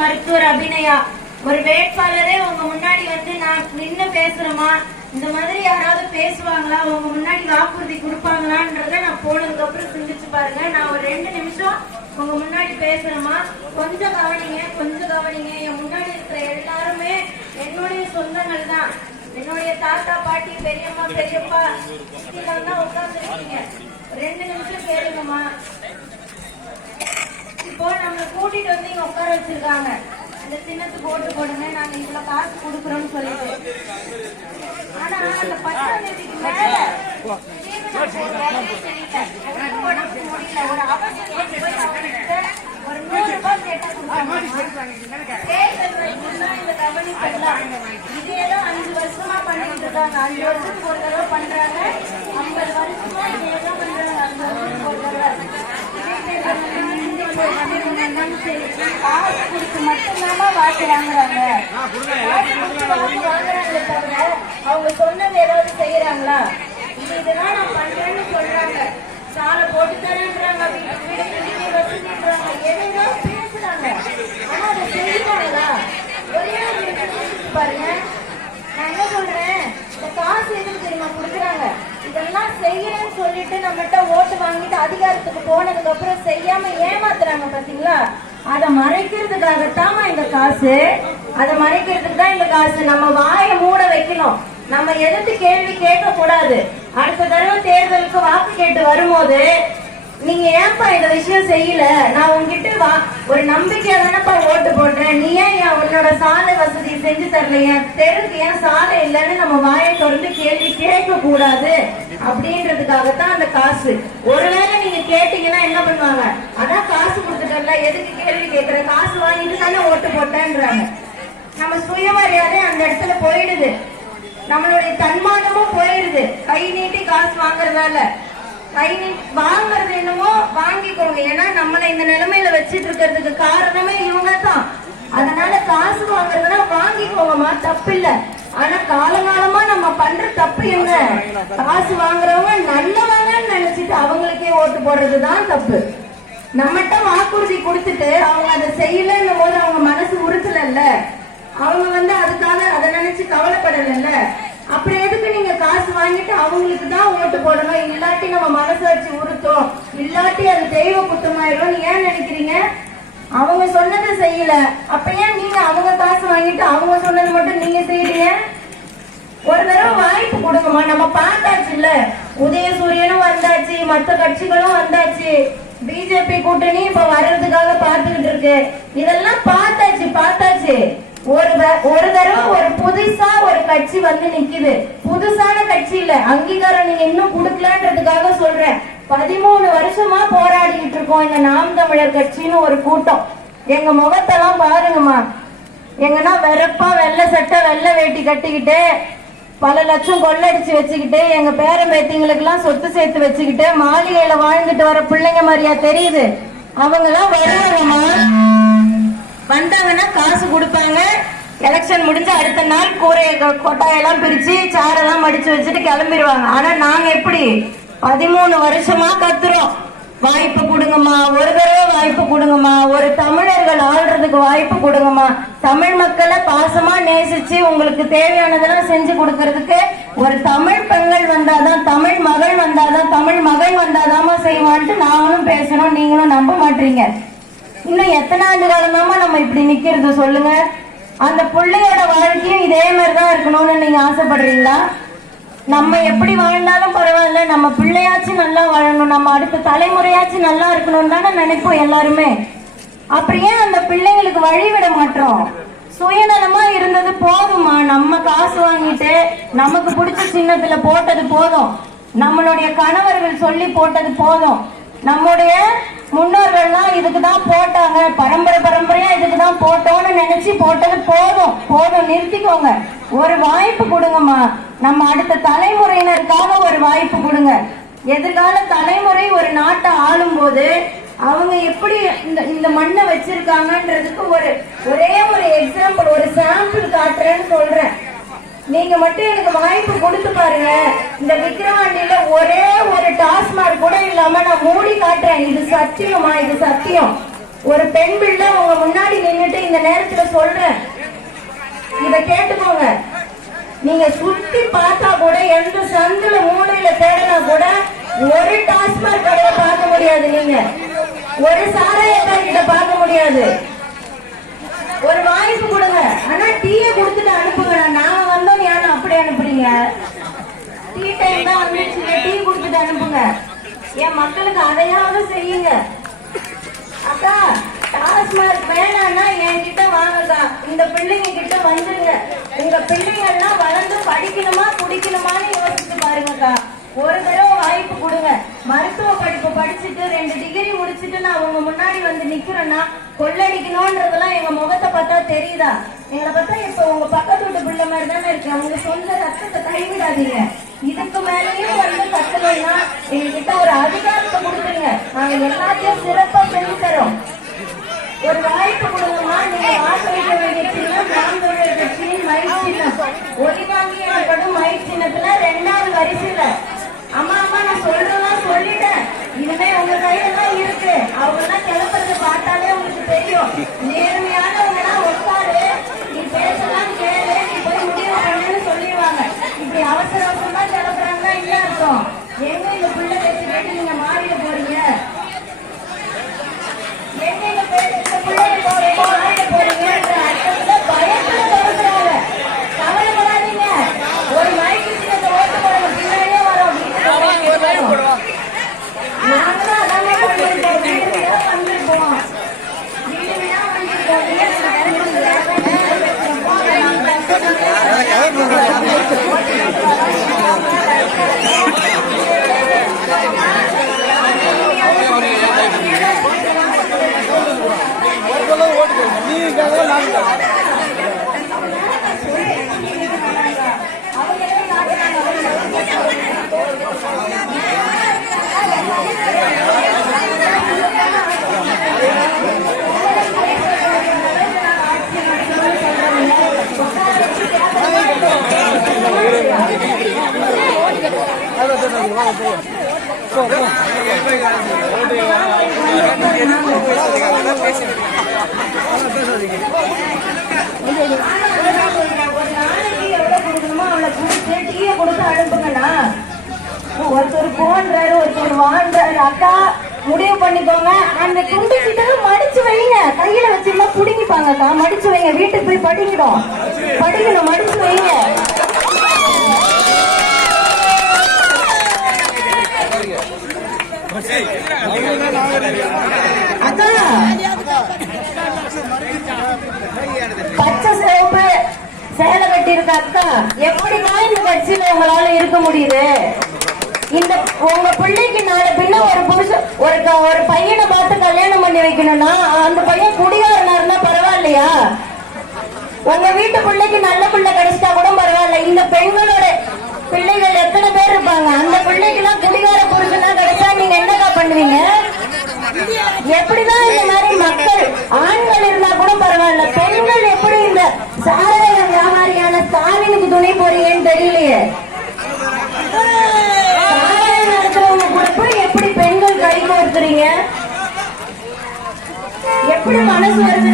மருத்துவர் அபிநயா. ஒரு வேட்பாளரே உங்க முன்னாடி வந்து நான் நின்று பேசுறேமா, இந்த மாதிரி யாராவது பேசுவாங்களா, உங்க முன்னாடி வாக்குறுதி கொடுப்பாங்களான்றத நான் போனதுக்கு அப்புறம் சிந்திச்சு பாருங்க. நான் ஒரு 2 நிமிஷம் உங்க முன்னாடி பேசுறேமா, கொஞ்சம் கவனிங்க, கொஞ்சம் கவனிங்க. என் முன்னாடி இருக்கிற எல்லாருமே என்னுடைய சொந்தங்கள் தான். என்னுடைய தாத்தா பாட்டி பெரியம்மா பெரியப்பா தான் உட்கார்ந்துருக்கீங்க. 2 நிமிஷம் கேளுங்கம்மா. இப்போ நம்மளை கூட்டிட்டு வந்து இங்க உட்கார வச்சிருக்காங்க. இந்த சின்னத்துக்கு ஓட்டு போடுங்க, நாங்க இவ்வளவு காசு கொடுக்குறோம்னு சொல்லிட்டு. ஆனா அந்த 10ஆம் தேதிக்கு மேல முடியல. ஒரு அவசரத்துக்கு போய் அவங்ககிட்ட ஒரு 100 ரூபாய் கேட்டா தேர்தல் வரைக்கும் இந்த கவனிப்பெல்லாம் இதேதான் 5 வருஷமா பண்ணிட்டு இருக்காங்க. 5 வருஷத்துக்கு ஒரு தடவை பண்றாங்க, 50 வருஷமா இதேதான் பண்றாங்க. 5 வருஷத்துக்கு ஒரு தடவை காசு கொடுத்து மட்டும்தான் வாக்கு வாங்குறாங்க. வாங்குறாங்களே தவிர அவங்க சொன்னது ஏதாவது செய்யறாங்களா? இதெல்லாம் நான் பண்றேன்னு சொல்றாங்க, சாலை போட்டு தரேன்றாங்க, வீடு வசதின்றாங்க, எதுவும் பேசுறாங்க. ஆனா அதை செய்யறாங்களா? ஒரே ஒரு பாருங்க, நான் என்ன சொல்றேன், இந்த காசு எதுக்கு தெரியுமா கொடுக்குறாங்க? இதெல்லாம் செய்யறேன்னு சொல்லிட்டு நம்மகிட்ட ஓட்டு வாங்கிட்டு அதிகாரத்துக்கு போனதுக்கு அப்புறம் செய்யாம ஏமாத்துறாங்க பாத்தீங்களா? அதை மறைக்கிறதுக்காகத்தாமா இந்த காசு. அதை மறைக்கிறதுக்கு தான் இந்த காசு. நம்ம வாயை மூட வைக்கணும். நம்ம எதிர்த்து கேள்வி கேட்க கூடாது. அடுத்த தடவை தேர்தலுக்கு வாக்கு கேட்டு வரும்போது நீங்க ஏன்பா இந்த விஷயம் செய்யல, நான் உங்ககிட்ட ஒரு நம்பிக்கையா தானப்பா ஓட்டு போடுறேன், நீ ஏன் உன்னோட சாலை வசதி செஞ்சு தரல, என் தெருக்கு ஏன் சாலை இல்லைன்னு நம்ம வாயை தொடர்ந்து கேள்வி கேட்க கூடாது. அப்படின்றதுக்காகத்தான் அந்த காசு. ஒருவேளை நீங்க கேட்டீங்கன்னா என்ன பண்ணுவாங்க, அதான் காசு கொடுத்துட்டல, எதுக்கு கேள்வி கேட்கிற, காசு வாங்கிட்டு தானே ஓட்டு போட்டேன்றாங்க. நம்ம சுயமரியாதை அந்த இடத்துல போயிடுது, நம்மளுடைய தன்மானமும் போயிடுது. கை நீட்டி காசு வாங்குறதால வாங்குறது என்னமோ வாங்கிக்கோங்க. ஏன்னா நம்மளை இந்த நிலைமையில வச்சிட்டு இருக்கிறதுக்கு காரணமே இவங்க தான். அதனால காசு வாங்குறதுனா வாங்கிக்கோங்கம்மா, தப்பு இல்ல. ஆனா காலகாலமா நம்ம பண்ற தப்பு என்ன, காசு வாங்குறவங்க நல்லவங்கன்னு நினைச்சிட்டு அவங்களுக்கே ஓட்டு போடுறதுதான் தப்பு. நம்மகிட்ட வாக்குறுதி கொடுத்துட்டு அவங்க அதை செய்யலன்னும் போது அவங்க மனசு உறுத்தல, அவங்க வந்து அதுக்காக அதை நினைச்சு கவலைப்படல. அப்படி எதுக்கு நீங்க காசு வாங்கிட்டு அவங்களுக்கு தான் ஓட்டு போடணும்? இல்லாட்டி நம்ம மனசாட்சி உறுத்தோம், இல்லாட்டி அது தெய்வ குத்தமாயிரும் ஏன் நினைக்கிறீங்க? அவங்க சொன்னதை செய்யல, அப்ப ஏன் நீங்க அவங்க காசு வாங்கிட்டு அவங்க சொன்னது மட்டும் நீங்க செய்யறீங்க? ஒரு தடவை வாய்ப்பு கொடுங்கம்மா. நம்ம பார்த்தாச்சு இல்ல, உதயசூரியனும் வந்தாச்சு, மற்ற கட்சிகளும் வந்தாச்சு, பிஜேபி கூட்டணி இப்ப வர்றதுக்காக பார்த்துக்கிட்டு இருக்கு. இதெல்லாம் பார்த்தாச்சு. ஒரு தடவை ஒரு புதுசா ஒரு கட்சி வந்து நிக்குது. புதுசான கட்சி இல்ல, அங்கீகாரம் நீங்க இன்னும் கொடுக்கலன்றதுக்காக சொல்றேன். 13 வருஷமா போராடிட்டு இருக்கோம் இந்த நாம் தமிழர் கட்சின்னு ஒரு கூட்டம். எங்க முகத்தெல்லாம் பாருங்கம்மா, எங்கன்னா வெறப்பா வெள்ளை சட்டை வெள்ளை வேட்டி கட்டிக்கிட்டு பல லட்சம் கொள்ளடிச்சு வச்சுக்கிட்டு எங்க பேர பேத்திங்களுக்கு எல்லாம் சொத்து சேர்த்து வச்சுக்கிட்டு மாளிகையில வாழ்ந்துட்டு வர பிள்ளைங்க மாதிரியா தெரியுது? அவங்க எல்லாம் வருவாங்கம்மா, வந்தாங்கன்னா காசு கொடுப்பாங்க, எலெக்ஷன் முடிஞ்சு அடுத்த நாள் கூரை கொட்டாயெல்லாம் பிரிச்சு சாரெல்லாம் மடிச்சு வச்சுட்டு கிளம்பிடுவாங்க. ஆனா நாங்க எப்படி 13 வருஷமா கத்துறோம், வாய்ப்பு கொடுங்கம்மா, ஒரு தடவை வாய்ப்பு கொடுங்கம்மா, ஒரு தமிழர்கள் ஆள்றதுக்கு வாய்ப்பு கொடுங்கம்மா, தமிழ் மக்களை பாசமா நேசிச்சு உங்களுக்கு தேவையானதெல்லாம் செஞ்சு கொடுக்கறதுக்கு ஒரு தமிழ் பெண்கள் வந்தாதான், தமிழ் மகள் வந்தாதான், தமிழ் மகன் வந்தாதாமா செய்வான்ட்டு நாங்களும் பேசணும், நீங்களும் நம்ப மாட்டீங்க. இன்னும் எத்தனை ஆண்டு காலமாமா நம்ம இப்படி நிக்கிறது சொல்லுங்க? அந்த பிள்ளையோட வாழ்க்கையும் இதே மாதிரிதான் இருக்கணும்னு நீங்க ஆசைப்படுறீங்களா? நம்ம எப்படி வாழ்ந்தாலும் பரவாயில்ல, நம்ம பிள்ளையாச்சும் நல்லா வாழணும், நம்ம அடுத்த தலைமுறையாச்சும் நல்லா இருக்கணும்னு தானே நினைப்போம் எல்லாருமே. அப்படியே அந்த பிள்ளைங்களுக்கு வழிவிட மாட்டோம். சுயநலமா இருந்தது போதுமா, நம்ம காசு வாங்கிட்டு நமக்கு பிடிச்ச சின்னத்துல போட்டது போதும், நம்மளுடைய கணவர்கள் சொல்லி போட்டது போதும், நம்முடைய முன்னோர்கள்லாம் இதுக்குதான் போட்டாங்க, பரம்பரையா இதுக்குதான் போட்டோம்னு நினைச்சு போட்டது போதும், நிறுத்திக்கோங்க. ஒரு வாய்ப்பு கொடுங்கம்மா, நம்ம அடுத்த தலைமுறையினருக்காக ஒரு வாய்ப்பு கொடுங்க. எதிர்கால தலைமுறை ஒரு நாட்டை ஆளும் போது அவங்க எப்படி இந்த மண்ணை வச்சிருக்காங்கன்றதுக்கு ஒரே ஒரு எக்ஸாம்பிள், ஒரு சாம்பிள் காட்டுறேன்னு சொல்றேன். நீங்க மட்டும் எனக்கு வாய்ப்பு கொடுத்து பாருங்க. இந்த விக்கிரவாண்டியில ஒரே ஒரு டாஸ்மாக் கூட இல்லாம நான் மூடி காட்டுறேன். இது சத்தியமா, இது சத்தியம். ஒரு பெண் பிள்ளை உங்க முன்னாடி நின்றுட்டு இந்த நேரத்துல சொல்றேன், இத கேட்டுக்கோங்க. நீங்க சுத்தி பார்த்தா கூட எந்த சந்துல மூலையில தேடினா கூட ஒரு டாஸ்மாக் கடையை பார்க்க முடியாது, நீங்க ஒரு சாராயக்கா கிட்ட பார்க்க முடியாது. ஒரு வாய்ப்பு கொடுங்க. ஆனா டீயை கொடுத்துட்டு அனுப்புங்க. நாங்க வந்தோம் ஏன்னு அப்படி அனுப்புறீங்க? டீ டைம் தான் வந்துச்சு, டீ கொடுத்துட்டு அனுப்புங்க. என் மக்களுக்கு அதையாவது செய்யுங்க. அக்கா டாஸ்மாக் வேணான்னா என்கிட்ட வாங்கக்கா, இந்த பிள்ளைங்க கிட்ட வந்துருங்க. உங்க பிள்ளைங்க எல்லாம் வளர்ந்து படிக்கணுமா குடிக்கணுமான்னு யோசிச்சு பாருங்கக்கா. ஒரு தடவை வாய்ப்பு கொடுங்க. மருத்துவ படிப்பு படிச்சுட்டு 2 டிகிரி முடிச்சுட்டு நான் உங்க முன்னாடி வந்து நிக்கிறேன்னா கொள்ளடிக்கணும்ன்றதெல்லாம் எங்க முகத்தை பார்த்தா தெரியுதா? எங்களை பார்த்தா இப்ப உங்க பக்கத்து வீட்டு பிள்ளை மாதிரி தானே இருக்கு. அவங்க சொந்த ரத்தத்தை கைவிடாதீங்க. இதுக்கு மேலேயும் வந்து கட்டணும்னா எங்ககிட்ட ஒரு அதிகாரத்தை கொடுத்துருங்க. நாங்க எல்லாத்தையும் சிறப்பா சொல்லி தரோம். ஒரு வாய்ப்பு கொடுங்கம்மா. நீங்க வாக்களிக்க வேண்டிய சின்னம் நாம் தமிழர் கட்சியின் மயில் சின்னம். ஒளிவாங்கி எனப்படும் மயில் சின்னத்துல 2வது வரிசையில. அம்மா அம்மா நான் சொல்றதெல்லாம் சொல்லிட்டேன். இனிமே உங்க கையில தான் இருக்கு. அவங்க எல்லாம் கிளப்புறது பார்த்தாலே உங்களுக்கு தெரியும். நேர்மையானவங்கன்னா உட்காரு, நீ பேசலாம் கேளு, நீ போய் முடிவு பண்ணுன்னு சொல்லிடுவாங்க. இப்படி அவசர அவசரமா கிளப்புறாங்கன்னா இல்ல அர்த்தம். எங்க இந்த பிள்ளை பேச்சு கேட்டு நீங்க மாறிட போறீங்க? எங்க இந்த பிள்ளைங்க மாறிட போறீங்கன்ற அர்த்தத்துல பயத்துல தவிர்க்கிறாங்க. கவலைப்படாதீங்க. ஒரு மைக்கு சின்னத்தை ஓட்டு போடுற பின்னாடியே வரோம். நாங்களும் அதாங்க பண்ணிருக்கோம். வீடு வீடா வந்திருப்போம். வீடு வீடா ஒருத்தர் போன்றாரு, ஒருத்தர் வாழ்றாரு. அக்கா முடிவு பண்ணிக்கோங்க. அந்த துண்டு கிட்ட மடிச்சு வைங்க. கையில வச்சிருந்தா புடிங்கிப்பாங்க. அக்கா மடிச்சு வைங்க. வீட்டுக்கு போய் படிக்கணும், மடிச்சு வைங்க. அக்கா பச்சை சிவப்பு சேலை கட்டி இருக்க அக்கா, எப்படிதான் இந்த கட்சியில உங்களால இருக்க முடியுது? இந்த உங்க பிள்ளைக்கு நாளை பின்ன ஒரு புருஷன் ஒரு பையனை பார்த்து கல்யாணம் பண்ணி வைக்கணும்னா அந்த பையன் குடிகாரனா இருந்தா பரவாயில்லையா? உங்க வீட்டு பிள்ளைக்கு நல்ல பிள்ளை கிடைச்சிட்டா கூட பரவாயில்ல. இந்த பெண்களோட பிள்ளைகள் எத்தனை பேர் இருப்பாங்க? அந்த பிள்ளைக்கு எல்லாம் குடிகார புருஷனா கிடைச்சா நீங்க என்னக்கா பண்ணுவீங்க? எப்படிதான் இந்த மாதிரி மக்கள் ஆண்கள் இருந்தா கூட பரவாயில்ல, பெண்கள் எப்படி இந்த சாராய வியாபாரியான ஸ்டாலினுக்கு துணை போறீங்கன்னு தெரியலையே. சாராயம் நடத்துறவங்க கூட போய் எப்படி பெண்கள் கை கோர்த்துறீங்க? எப்படி மனசு வருது?